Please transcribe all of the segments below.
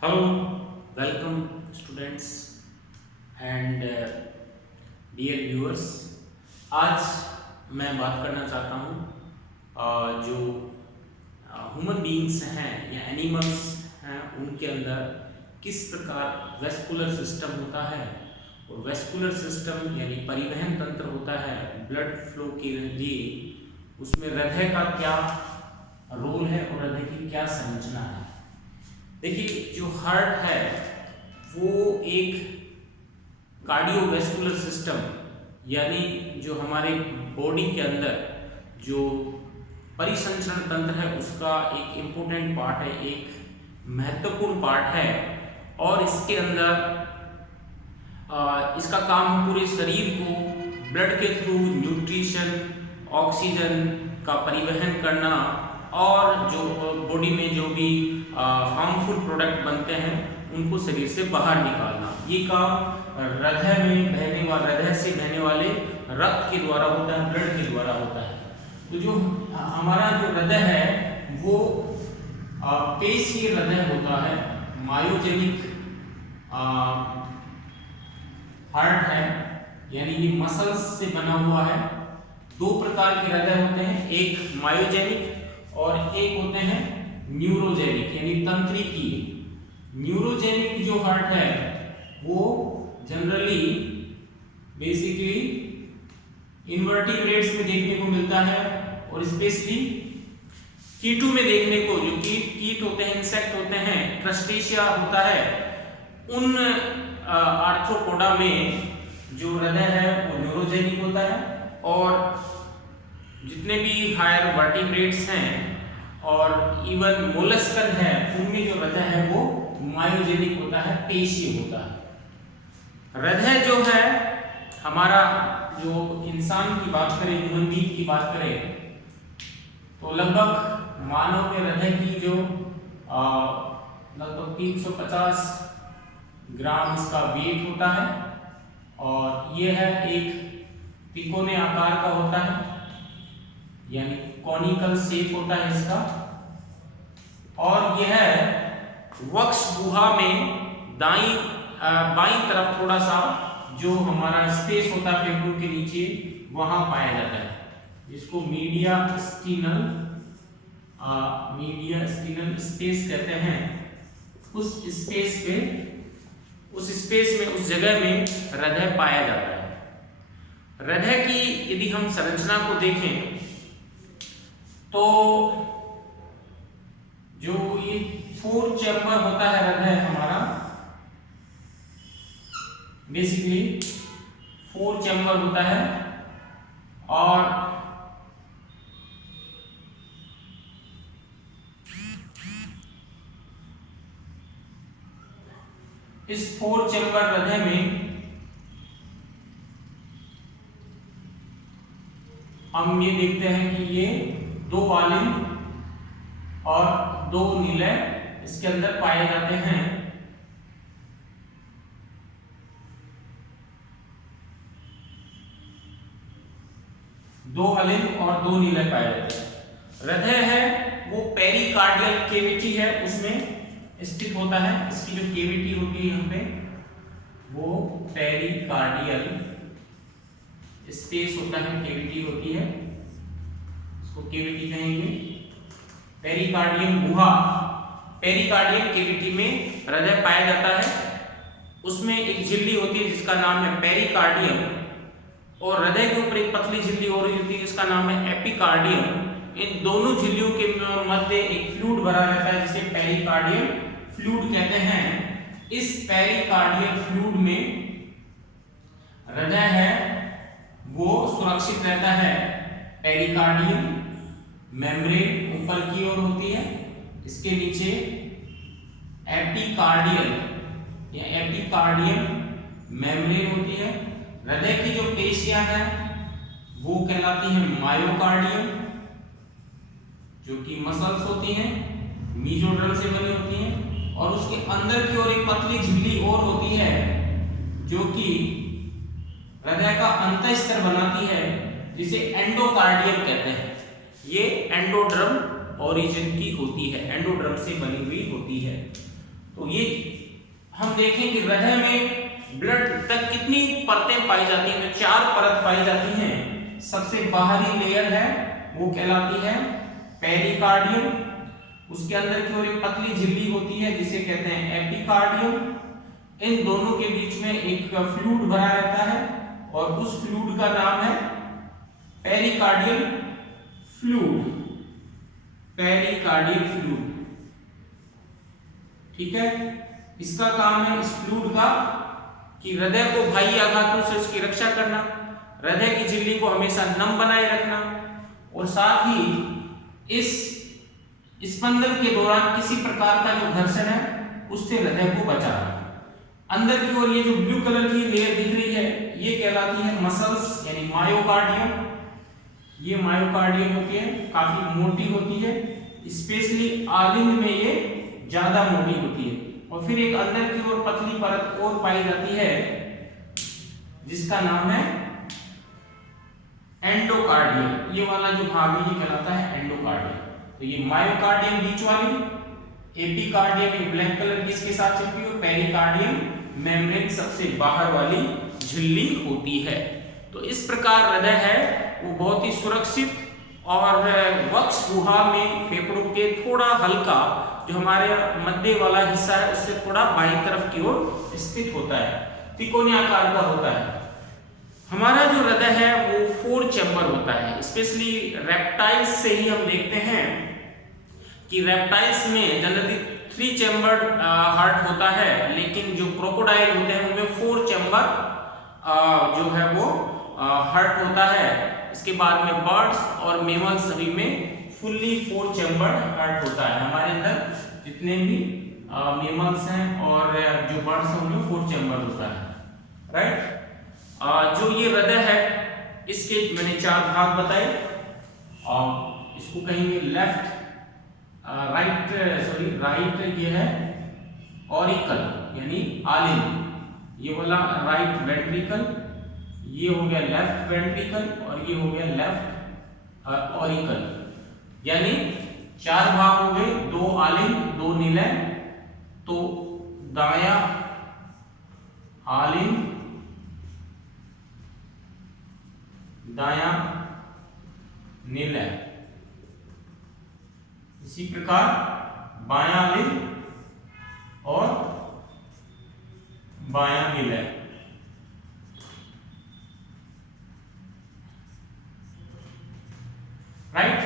Hello, welcome students and dear viewers। आज मैं बात करना चाहता हूँ जो ह्यूमन बीइंग्स हैं या एनिमल्स हैं उनके अंदर किस प्रकार वेस्कुलर सिस्टम होता है और वेस्कुलर सिस्टम यानी परिवहन तंत्र होता है ब्लड फ्लो के लिए, उसमें हृदय का क्या रोल है और हृदय की क्या संरचना है। देखिए, जो हार्ट है वो एक कार्डियोवैस्कुलर सिस्टम यानी जो हमारे बॉडी के अंदर जो परिसंचरण तंत्र है उसका एक इम्पोर्टेंट पार्ट है, एक महत्वपूर्ण पार्ट है। और इसके अंदर इसका काम है पूरे शरीर को ब्लड के थ्रू न्यूट्रिशन, ऑक्सीजन का परिवहन करना और जो बॉडी में जो भी हार्मफुल प्रोडक्ट बनते हैं उनको शरीर से बाहर निकालना। ये काम हृदय से बहने वाले रक्त के द्वारा होता है, ब्लड के द्वारा होता है। तो जो हमारा जो हृदय है वो पेशीय हृदय होता है, मायोजेनिक हार्ट है, यानी ये मसल्स से बना हुआ है। दो प्रकार के हृदय होते हैं, एक मायोजेनिक और एक होते हैं न्यूरोजेनिक यानी तंत्रिकीय। न्यूरोजेनिक जो हार्ट है वो जनरली बेसिकली इनवर्टिब्रेट्स में देखने को मिलता है और स्पेशली कीटों में देखने को, जो कीट होते हैं, इंसेक्ट होते हैं, क्रस्टेशिया होता है, उन आर्थ्रोपोडा में जो हृदय है वो न्यूरोजेनिक होता है। और जितने भी हायर वर्टिब्रेट्स हैं और इवन मोलस्कन है उनमें जो हृदय है वो मायोजेनिक होता है, पेशीय होता है। हृदय जो है हमारा, जो इंसान की बात करें, ह्यूमन बीइंग की बात करें, तो लगभग मानव के हृदय की जो लगभग 350 ग्राम इसका वेट होता है और ये है एक तिकोने आकार का होता है, यानी कॉनिकल शेप होता है इसका। और यह वक्ष गुहा में बाईं तरफ थोड़ा सा जो हमारा स्पेस होता है फेफड़ों के नीचे वहां पाया जाता है, जिसको मीडिया स्टीनल स्पेस कहते हैं। उस स्पेस में उस जगह में हृदय पाया जाता है। हृदय की यदि हम संरचना को देखें तो जो ये 4 चैम्बर होता है हृदय हमारा, बेसिकली 4 चैम्बर होता है। और इस 4 चैम्बर हृदय में हम ये देखते हैं कि ये 2 वालिन और 2 नीलय इसके अंदर पाए जाते हैं। दो वालिन और 2 नीलय पाए जाते हैं। हृदय है वो पेरिकार्डियल केविटी है, उसमें स्थित होता है। इसकी जो केविटी होती है यहाँ पे वो पेरिकार्डियल स्पेस होता है, केविटी होती है, इसको केविटी कहेंगे। पेरिकार्डियम गुहा, पेरिकार्डियम केविटी में हृदय पाया जाता है। उसमें एक झिल्ली होती है जिसका नाम है पेरिकार्डियम, और हृदय के ऊपर एक पतली झिल्ली और होती है जिसका नाम है एपिकार्डियम। इन दोनों झिल्लियों के मध्य एक फ्लूइड भरा रहता है जिसे पेरिकार्डियल फ्लूइड कहते हैं। इस पेरिकार्डियल फ्लूइड में हृदय है वो सुरक्षित रहता है। पेरिकार्डियम मेम्ब्रेन ऊपर की ओर होती है, इसके नीचे एपिकार्डियल या एपिकार्डियम मेम्ब्रेन होती है। हृदय की जो पेशियां हैं वो कहलाती हैं मायोकार्डियम, जो कि मसल्स होती हैं, मीजोड्रम से बनी होती हैं। और उसके अंदर की ओर एक पतली झिल्ली और होती है जो कि हृदय का अंतःस्तर बनाती है, जिसे एंडोकार्डियम कहते हैं। ये एंडोड्रम ओरिजिन की होती है, एंडोड्रम से बनी हुई होती है। तो ये हम देखें कि हृदय में ब्लड तक कितनी परतें पाई जाती हैं, तो 4 परत पाई जाती हैं। सबसे बाहरी लेयर है वो कहलाती है पेरिकार्डियम, उसके अंदर की ओर एक पतली झिल्ली होती है जिसे कहते हैं एपिकार्डियम। इन दोनों के बीच में एक फ्लूइड भरा रहता है और उस फ्लूइड का नाम है पेरिकार्डियल फ्लूइड, पेरिकार्डियल फ्लूइड। ठीक है, इसका काम है इस फ्लूइड का कि हृदय को बाह्य आघातों से उसकी रक्षा करना, हृदय की झिल्ली को हमेशा नम बनाए रखना और साथ ही इस स्पंदन के दौरान किसी प्रकार का जो घर्षण है उससे हृदय को बचाना। अंदर की ओर ये जो ब्लू कलर की लेयर दिख रही है ये कहलाती है मसल्स यानी मायोकार्डियम। ये मायोकार्डियम होती है, काफी मोटी होती है, स्पेशली आलिंद में ये ज्यादा मोटी होती है। और फिर एक अंदर की ओर पतली परत और पाई जाती है जिसका नाम है एंडोकार्डियम। ये वाला जो भाग है ये कहलाता है एंडोकार्डियम। तो ये मायोकार्डियम बीच वाली, एपिकार्डियम ये ब्लैक कलर की इसके साथ चिपकी हुई, पेरिकार्डियम मेम्ब्रेन सबसे बाहर वाली झिल्ली होती है। तो इस प्रकार हृदय है वो बहुत ही सुरक्षित और वक्ष गुहा में फेफड़ों के थोड़ा हल्का जो हमारे मध्य वाला हिस्सा है उससे थोड़ा बाईं तरफ की ओर स्थित होता है, त्रिकोणीय आकार का होता है। हमारा जो हृदय है वो 4 चैम्बर होता है। स्पेशली रेप्टाइल्स से ही हम देखते हैं कि रेप्टाइल्स में जनरली 3 चैम्बर हार्ट होता है, लेकिन जो क्रोकोडाइल होते हैं उनमें 4 चैम्बर जो है वो हार्ट होता है। इसके बाद में बर्ड्स और मेमल्स सभी में फुल्ली 4 चैम्बर हार्ट होता है। हमारे अंदर जितने भी मेमल्स हैं और जो बर्ड्स हैं उनमें 4 चैम्बर होता है, राइट। जो ये हृदय है इसके मैंने 4 भाग बताए और इसको कहेंगे लेफ्ट राइट ये है ऑरिकल यानी आलिंद, ये वाला राइट वेंट्रिकल, ये हो गया लेफ्ट वेंट्रिकल और ये हो गया लेफ्ट ऑरिकल। यानी 4 भाग हो गए, 2 आलिंद 2 निलय। तो दाया आलिंद, दाया निलय, इसी प्रकार बायां आलिंद और बायां निलय। राइट।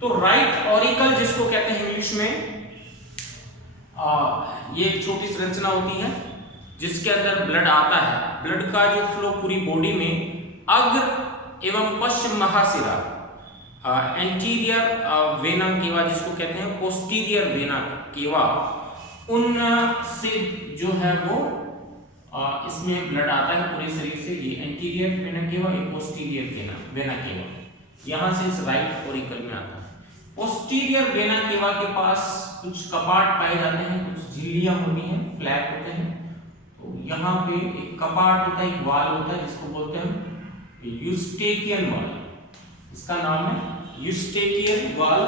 तो राइट ऑरिकल जिसको कहते हैं इंग्लिश में, ये एक छोटी संरचना होती है जिसके अंदर ब्लड आता है। ब्लड का जो फ्लो पूरी बॉडी में अग्र एवं पश्चिम महाशिरा, एंटीरियर वेना केवा जिसको कहते हैं, पोस्टीरियर वेना केवा, उन से जो है वो इसमें ब्लड आता है पूरे शरीर से। ये एंटीरियर वेना केवा, ये पोस्टीरियर वेना केवा, यहां से इस राइट ऑरिकल में आता है। पोस्टीरियर वेना केवा के पास कुछ कपाट पाए जाते हैं, कुछ झिल्लियां होती हैं, फ्लैप होते हैं। तो यहाँ पे एक कपाट होता है, एक वाल होता है जिसको बोलते हैं यूस्टेकियन वाल। इसका नाम है Eustachian valve.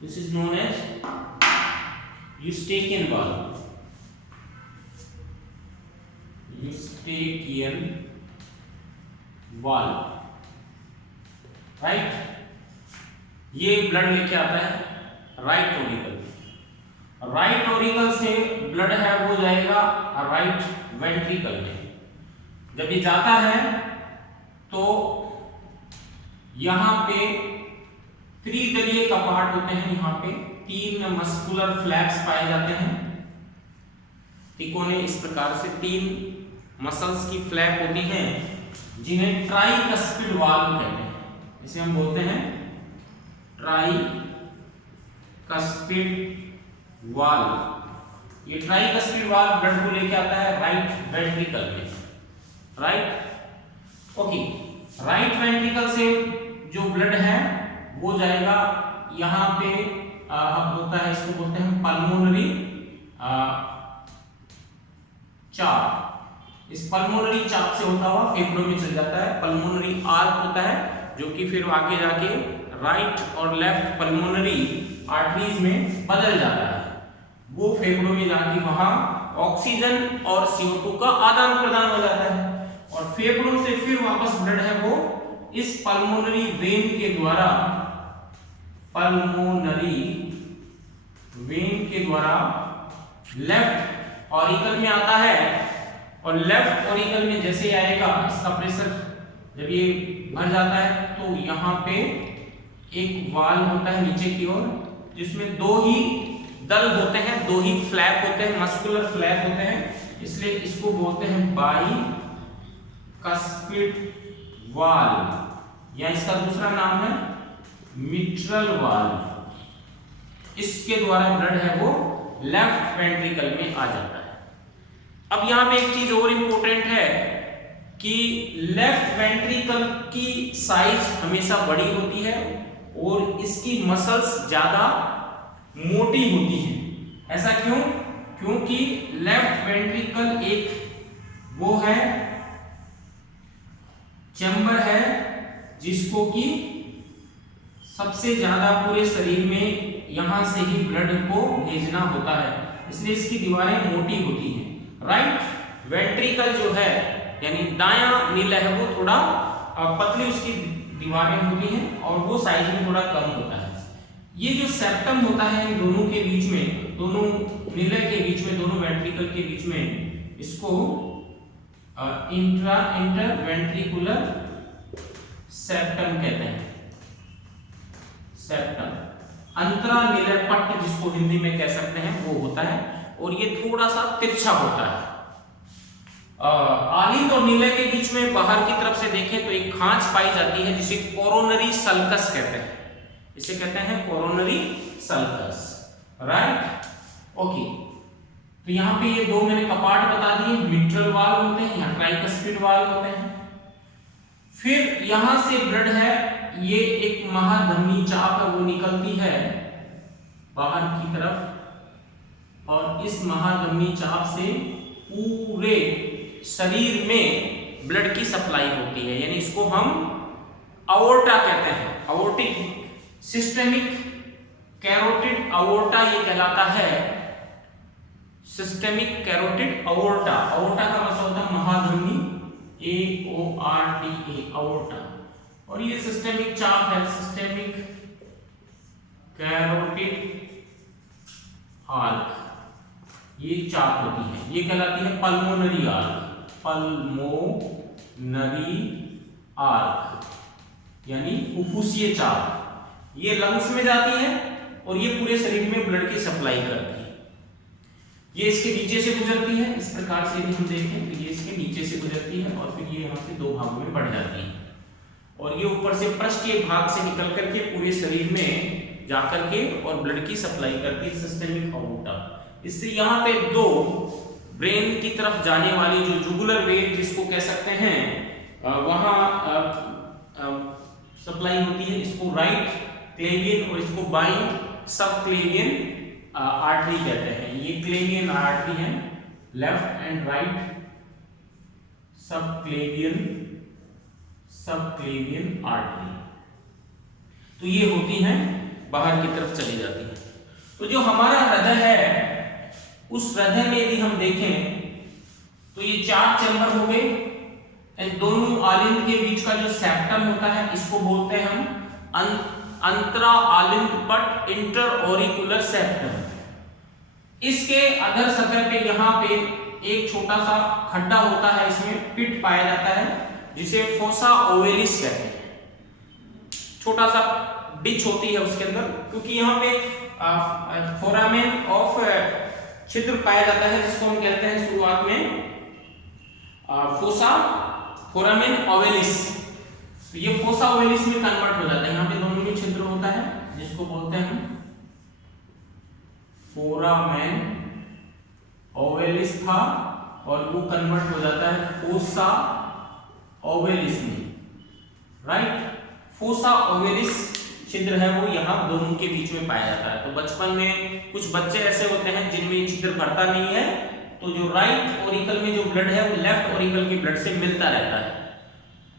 This is known as Eustachian valve, Eustachian valve, right. ये ब्लड लेके आता है राइट ऑरिकल। राइट ऑरिकल से ब्लड है वो जाएगा राइट वेंट्रिकल में। जब ये जाता है तो यहाँ पे त्रिदलीय कपाट होते हैं, यहाँ पे 3 मस्कुलर फ्लैप्स पाए जाते हैं। त्रिकोणीय इस प्रकार से 3 मसल्स की फ्लैप होती हैं जिन्हें ट्राइकस्पिड वाल्व कहते हैं। इसे हम बोलते हैं ट्राइकस्पिड वाल्व। ये ट्राइकस्पिड वाल्व ब्लड को लेके आता है राइट वेंट्रिकल में, राइट। ओके, राइट वेंट्रिकल से जो ब्लड है वो जाएगा यहाँ पे होता है, इसको बोलते हैं पल्मोनरी चाप। इस पल्मोनरी चाप से होता हुआ फेफड़ों में चल जाता है। पल्मोनरी आर्क होता है जो कि फिर आगे जाके राइट और लेफ्ट पल्मोनरी आर्टरीज में बदल जाता है। वो फेफड़ों में जाके वहां ऑक्सीजन और CO2 का आदान प्रदान हो जाता है और फेफड़ों से फिर वापस ब्लड है वो इस पल्मोनरी वेन के द्वारा लेफ्ट ऑरिकल में आता है और लेफ्ट ऑरिकल में जैसे ही आएगा इसका प्रेशर जब ये भर जाता है तो यहाँ पे एक वाल होता है नीचे की ओर जिसमें दो ही दल होते हैं, दो ही फ्लैप होते हैं, मस्कुलर फ्लैप होते हैं, इसलिए इसको बोलते हैं बाइकस्पिड वाल या इसका दूसरा नाम है मिट्रल वाल। इसके द्वारा ब्लड है वो लेफ्ट वेंट्रिकल में आ जाता है। अब यहां पे एक चीज और इंपॉर्टेंट है कि लेफ्ट वेंट्रिकल की साइज हमेशा बड़ी होती है और इसकी मसल्स ज्यादा मोटी होती हैं। ऐसा क्यों? क्योंकि लेफ्ट वेंट्रिकल एक वो है चैम्बर है जिसको कि सबसे ज्यादा पूरे शरीर में यहां से ही ब्लड को भेजना होता है, इसलिए इसकी दीवारें मोटी होती हैं। राइट वेंट्रिकल जो है यानी दायां नीला है वो थोड़ा पतली उसकी दीवारें होती हैं और वो साइज में थोड़ा कम होता है। ये जो सेप्टम होता है इन दोनों के बीच में, दोनों नीले के बीच में, दोनों वेंट्रिकल के बीच में, इसको इंटर वेंट्रिकुलर सेप्टम कहते हैं। सेप्टम अंतरा नीले पट्ट जिसको हिंदी में कह सकते हैं वो होता है और ये थोड़ा सा तिरछा होता है। आलिंद और नीले के बीच में बाहर की तरफ से देखें तो एक खांच पाई जाती है जिसे कोरोनरी सल्कस कहते हैं। इसे कहते हैं कोरोनरी सल्कस। राइट ओके, तो यहाँ पे ये दो मैंने कपाट बता दिए, मिट्रल वाल होते हैं या ट्राइकस्पिड वाल होते हैं। फिर यहां से ब्लड है ये एक महाधमनी चाप है वो निकलती है बाहर की तरफ और इस महाधमनी चाप से पूरे शरीर में ब्लड की सप्लाई होती है, यानी इसको हम अओर्टा कहते हैं। अओर्टिक सिस्टेमिक कैरोटिड अओर्टा ये कहलाता है। सिस्टेमिक कैरोटिड अओर्टा, अओर्टा का मतलब होता है महाधमनी, AORTA अओर्टा, और ये सिस्टेमिक चाप है, सिस्टेमिक कैरोटिड आर्क, ये चाप होती है, ये कहलाती है पल्मोनरी आर्क। पल्मोनरी आर्क यानी फुफ्फुसीय चाप, ये लंग्स में जाती है और ये पूरे शरीर में ब्लड की सप्लाई करती है। ये इसके नीचे से गुजरती है, इस प्रकार से भी हम देखें तो ये इसके नीचे से गुजरती है और फिर ये यहाँ से दो भागों में बढ़ जाती है और ये ऊपर से पृष्ठीय भाग से निकल करके पूरे शरीर में जाकर के और ब्लड की सप्लाई करती है, सिस्टेमिक अओर्टा। इससे यहाँ पे दो ब्रेन की तरफ जाने वाली जो जुगुलर वेन जिसको कह सकते हैं वहां सप्लाई होती है, इसको राइट क्लेवियन और इसको बाई सब क्लेवियन आर्टरी कहते हैं। ये क्लेवियन आर्टरी है, लेफ्ट एंड राइट सब क्लेवियन आर्टरी, तो ये होती हैं बाहर की तरफ चली जाती है। तो जो हमारा हृदय है उस हृदय में यदि हम देखें तो ये चार चैम्बर हो गए, दोनों आलिंद के बीच का जो सेप्टम होता है इसको बोलते हैं हम अंतरा आलिंद पट, इंटर ऑरिकुलर सेप्टम। इसके अधर सतह पे यहाँ पे एक छोटा सा खड्डा होता है, इसमें पिट पाया जाता है जिसे फोसा ओवेलिस कहते हैं। छोटा सा डिच होती है उसके अंदर, क्योंकि यहाँ पे फोरामेन ऑफ छिद्र पाया जाता है जिसको हम कहते हैं शुरुआत में फोसा फोरामेन ओवेलिस। तो ये फोसा ओवेलिस में कन्वर्ट हो जाता है, यहाँ पे दोनों में छिद्र होता है जिसको बोलते हैं फोरामेन ओवेलिस था और वो कन्वर्ट हो जाता है फोसा ओवेलिस में। राइट, फोसा ओवेलिस छिद्र है वो यहाँ दोनों के बीच में पाया जाता है। तो बचपन में कुछ बच्चे ऐसे होते हैं जिनमें छिद्र भरता नहीं है, तो जो राइट ओरिकल में जो ब्लड है वो लेफ्ट ओरिकल के ब्लड से मिलता रहता है।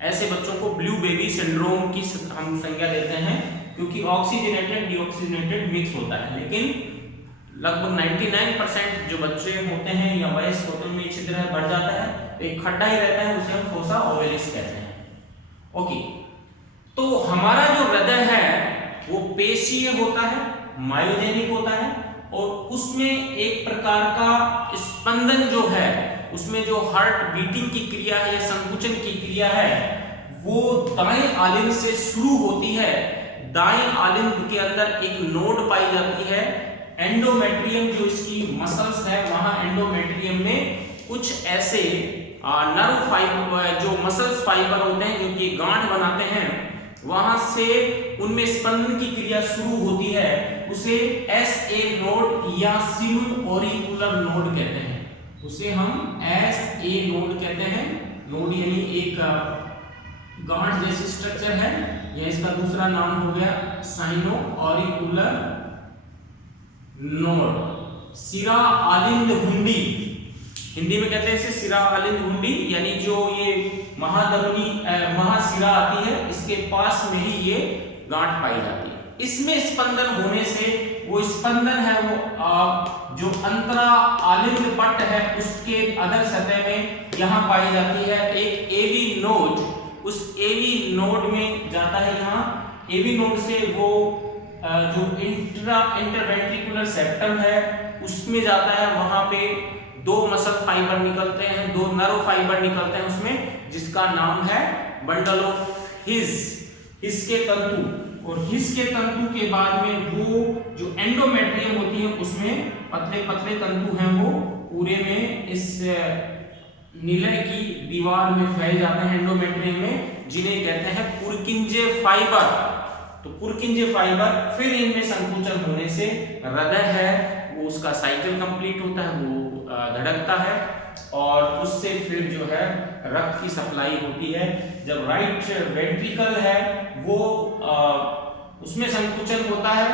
ऐसे बच्चों को ब्लू बेबी सिंड्रोम की हम संज्ञा देते हैं, क्योंकि ऑक्सीजनेटेड डीऑक्सीजनेटेड मिक्स होता है। लेकिन लगभग 99% जो बच्चे होते हैं या वयस्क होते हैं उनमें छिद्र बढ़ जाता है, तो एक खड्डा ही रहता है, उसे हम फोसा ओवेलिस कहते हैं। ओके, तो हमारा जो हृदय है वो पेशीय होता है, मायोजेनिक होता है, और उसमें एक प्रकार का स्पंदन जो है, उसमें जो हार्ट बीटिंग की क्रिया है या संकुचन की क्रिया है वो दाएं आलिंद से शुरू होती है। दाएं आलिंद के अंदर एक नोड पाई जाती है, एंडोमेट्रियम जो इसकी मसल्स है, वहां एंडोमेट्रियम में कुछ ऐसे नर्व फाइबर जो मसल्स फाइबर होते हैं जो कि गांठ बनाते हैं, वहां से उनमें स्पंदन की क्रिया शुरू होती है। उसे SA नोड या सिनु ऑरिकुलर नोड कहते हैं, उसे हम SA नोड कहते हैं। नोड यानी एक गांठ जैसी स्ट्रक्चर है, या इसका दूसरा नाम हो गया साइनो ऑरिकुलर नोड। सिरा आलिंद घुंडी, हिंदी में कहते हैं इसे सिरा आलिंद घुंडी, यानी जो ये महाधमनी महासिरा आती है इसके पास में ही ये गांठ पाई जाती है। इसमें स्पंदन होने से वो स्पंदन है वो जो अंतरा आलिंद पट्ट है उसके अधर सतह में यहाँ पाई जाती है एक एवी नोड। उस एवी नोड में जाता है, यहाँ एवी नोड से वो जो इंटरवेंट्रिकुलर सेप्टम है उसमें जाता है। वहां पे दो मसल फाइबर निकलते हैं, दो नर्व फाइबर निकलते हैं उसमें, जिसका नाम है बंडल ऑफ हिस के तंतु। और हिस के तंतु के बाद में वो जो एंडोमेट्रियम होती है उसमें पतले पतले तंतु हैं, वो पूरे में इस निलय की दीवार में फैल जाते हैं एंडोमेट्रियम में, जिन्हें कहते हैं पुरकिंजे फाइबर। तो पुरकिंजे फाइबर फिर इनमें संकुचन होने से हृदय है वो उसका साइकिल कंप्लीट होता है, वो धड़कता है, और उससे फिर जो है रक्त की सप्लाई होती है। जब राइट वेंट्रिकल है वो उसमें संकुचन होता है,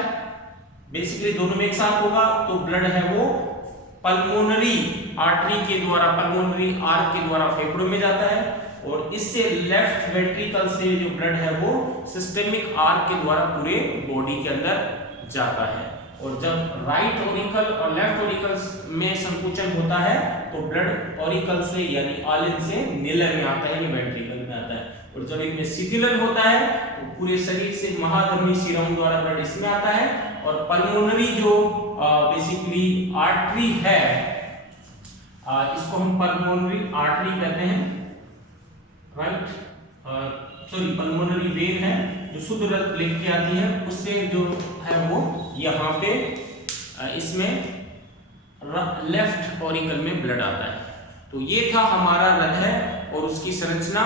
बेसिकली दोनों में एक साथ होगा, तो ब्लड है वो पल्मोनरी आर्टरी के द्वारा, पल्मोनरी आर्क के द्वारा फेफड़ों में जाता है, और इससे लेफ्ट वेंट्रिकल से जो ब्लड है वो सिस्टेमिक आर्क के द्वारा पूरे बॉडी के अंदर जाता है। और जब राइट ऑरिकल और लेफ्ट ऑरिकल में संकुचन होता है तो ब्लड ऑरिकल से यानी आलिंद से निलय में आता है, वेंट्रिकल में आता है। और जब इनमें शिथिलन होता है तो पूरे शरीर से महाधमनी शिराओं द्वारा ब्लड इसमें आता है, और पल्मोनरी जो बेसिकली आर्टरी है, इसको हम पल्मोनरी आर्टरी कहते हैं, राइट, सॉरी पल्मोनरी वेन है जो शुद्ध रक्त लेके आती है, उससे जो है वो यहाँ पे इसमें लेफ्ट ऑरिकल में ब्लड आता है। तो ये था हमारा हृदय और उसकी संरचना।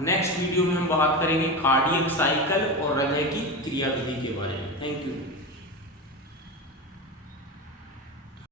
नेक्स्ट वीडियो में हम बात करेंगे कार्डियक साइकिल और हृदय की क्रियाविधि के बारे में। Thank you.